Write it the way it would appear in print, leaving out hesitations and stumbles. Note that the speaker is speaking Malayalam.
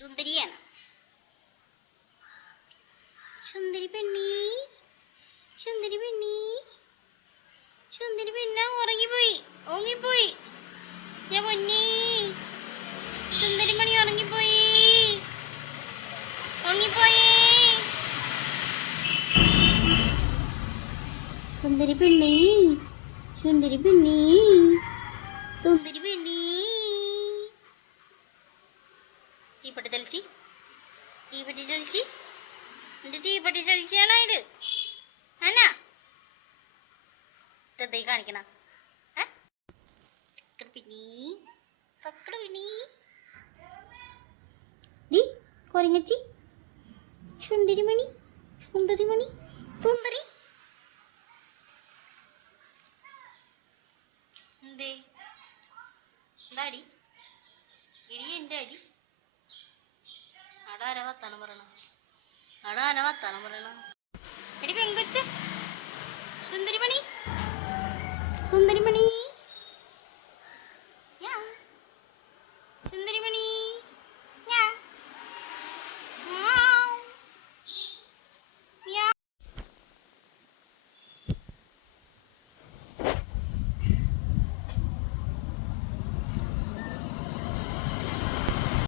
സുന്ദരിയാണ്. സുന്ദരി പെണ്ണി, സുന്ദരി പെണ്ണി, സുന്ദരി പെണ്ണ ഉറങ്ങിപ്പോയി, ഓങ്ങിപ്പോയി. ഞാൻ പൊന്നി സുന്ദരി മണി ഉറങ്ങിപ്പോയി, ഓങ്ങിപ്പോയി. സുന്ദരി പെണ്ണി, സുന്ദരി പെണ്ണി, സുന്ദരി പെണ്ണി. തീപ്പെട്ടി തെളിച്ച്, തീപ്പെട്ടി തെളിച്ച്, എൻ്റെ തീപ്പെട്ടി തെളിച്ചാണോ ഇത്? ആനാ ഇതെന്തായി കാണിക്കണ? പിന്നീ തക്കട് പിന്നീ ഡി കൊരങ്ങച്ചി, ശുണ്ടരിമണി, ശുണ്ടരിമണി, സുന്ദരി. എന്തേ എന്താടി ഇടി എൻ്റെ അടി? അടാ അരവത്താനം പറയണ, അടാ അരവത്താനം പറയണ. എടി പെങ്കൊച്ച്, സുന്ദരിമണി, സുന്ദരിമണി.